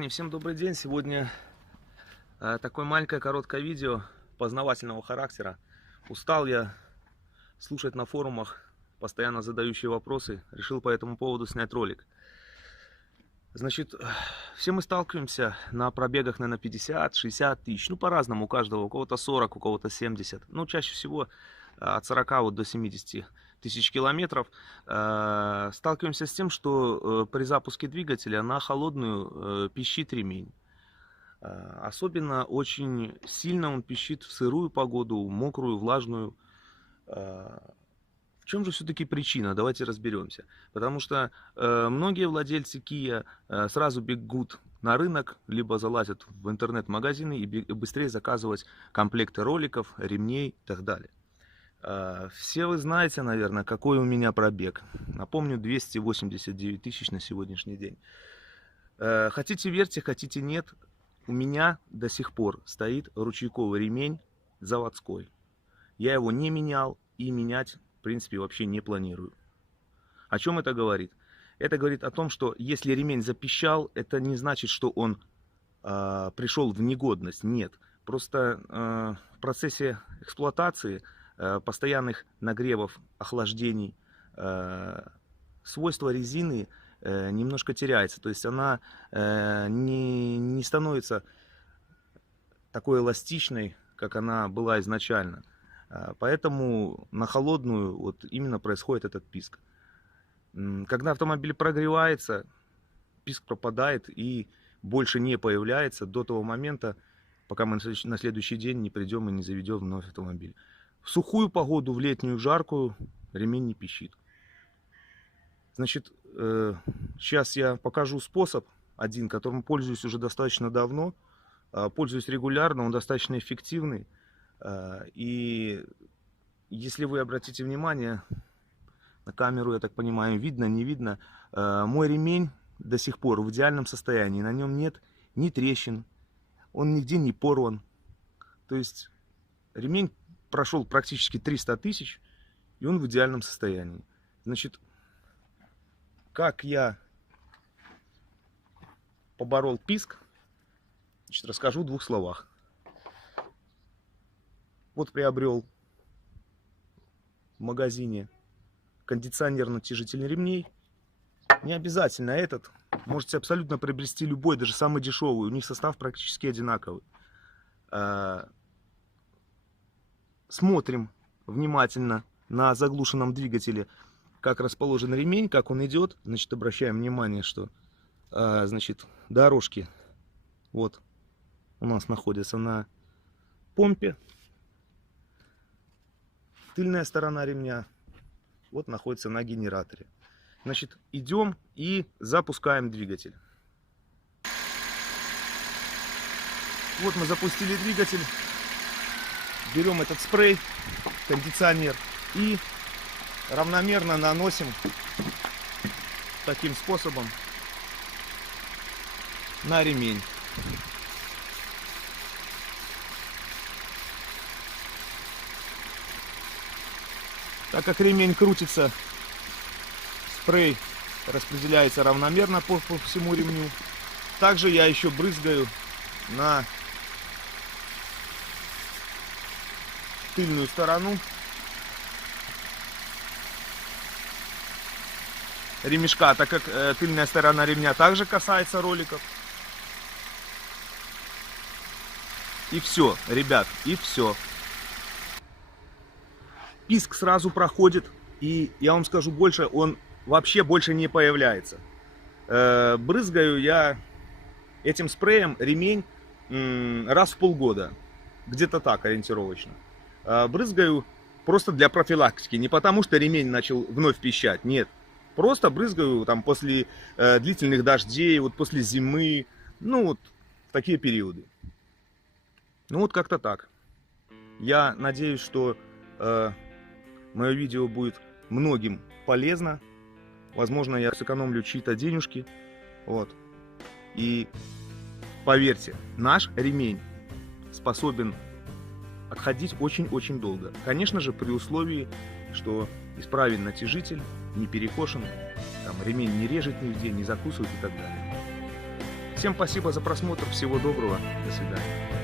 Парни, всем добрый день. Сегодня такое маленькое короткое видео познавательного характера. Устал я слушать на форумах постоянно задающие вопросы. Решил по этому поводу снять ролик. Значит, все мы сталкиваемся на пробегах, наверное, 50-60 тысяч. Ну, по-разному у каждого. У кого-то 40, у кого-то 70. Ну, чаще всего от 40 вот до 70 тысяч километров. Сталкиваемся с тем, что при запуске двигателя на холодную пищит ремень. Особенно очень сильно он пищит в сырую погоду, мокрую, влажную. В чем же все-таки причина? Давайте разберемся. Потому что многие владельцы Kia сразу бегут на рынок, либо залазят в интернет-магазины и быстрее заказывать комплекты роликов, ремней и так далее. Все вы знаете, наверное, какой у меня пробег. Напомню, 289 тысяч на сегодняшний день. Хотите верьте, хотите нет, у меня до сих пор стоит ручейковый ремень заводской. Я его не менял и менять, в принципе, вообще не планирую. О чем это говорит? Это говорит о том, что если ремень запищал, это не значит, что он пришел в негодность. Нет. Просто в процессе эксплуатации, постоянных нагревов, охлаждений, свойства резины немножко теряется. То есть она не становится такой эластичной, как она была изначально. Поэтому на холодную вот именно происходит этот писк. Когда автомобиль прогревается, писк пропадает и больше не появляется до того момента, пока мы на следующий день не придем и не заведем вновь автомобиль. В сухую погоду, в летнюю, жаркую, ремень не пищит. Значит, сейчас я покажу способ один, которым пользуюсь уже достаточно давно. Пользуюсь регулярно, он достаточно эффективный. И если вы обратите внимание, на камеру, я так понимаю, видно, не видно, мой ремень до сих пор в идеальном состоянии. На нем нет ни трещин, он нигде не порван. То есть ремень прошел практически 300 тысяч, и он в идеальном состоянии. Значит, как я поборол писк, значит, расскажу в двух словах. Вот приобрел в магазине кондиционерно-натяжитель ремней. Не обязательно этот. Можете абсолютно приобрести любой, даже самый дешевый. У них состав практически одинаковый. Смотрим внимательно на заглушенном двигателе, как расположен ремень, как он идет. Значит, обращаем внимание, что значит, дорожки вот у нас находятся на помпе. Тыльная сторона ремня вот находится на генераторе. Значит, идем и запускаем двигатель. Вот мы запустили двигатель. Берем этот спрей, кондиционер, и равномерно наносим таким способом на ремень. Так как ремень крутится, спрей распределяется равномерно по всему ремню. Также я еще брызгаю на тыльную сторону ремешка, так как тыльная сторона ремня также касается роликов. И все, ребят, и все. Писк сразу проходит, и я вам скажу больше, он вообще больше не появляется. Брызгаю я этим спреем ремень раз в полгода, где-то так ориентировочно. Брызгаю просто для профилактики, не потому что ремень начал вновь пищать, нет. Просто брызгаю там после длительных дождей, вот после зимы, ну вот в такие периоды. Ну вот как-то так. Я надеюсь, что мое видео будет многим полезно. Возможно, я сэкономлю чьи-то денежки. Вот. И поверьте, наш ремень способен отходить очень-очень долго. Конечно же, при условии, что исправен натяжитель, не перекошен, там, ремень не режет нигде, не закусывает и так далее. Всем спасибо за просмотр, всего доброго, до свидания.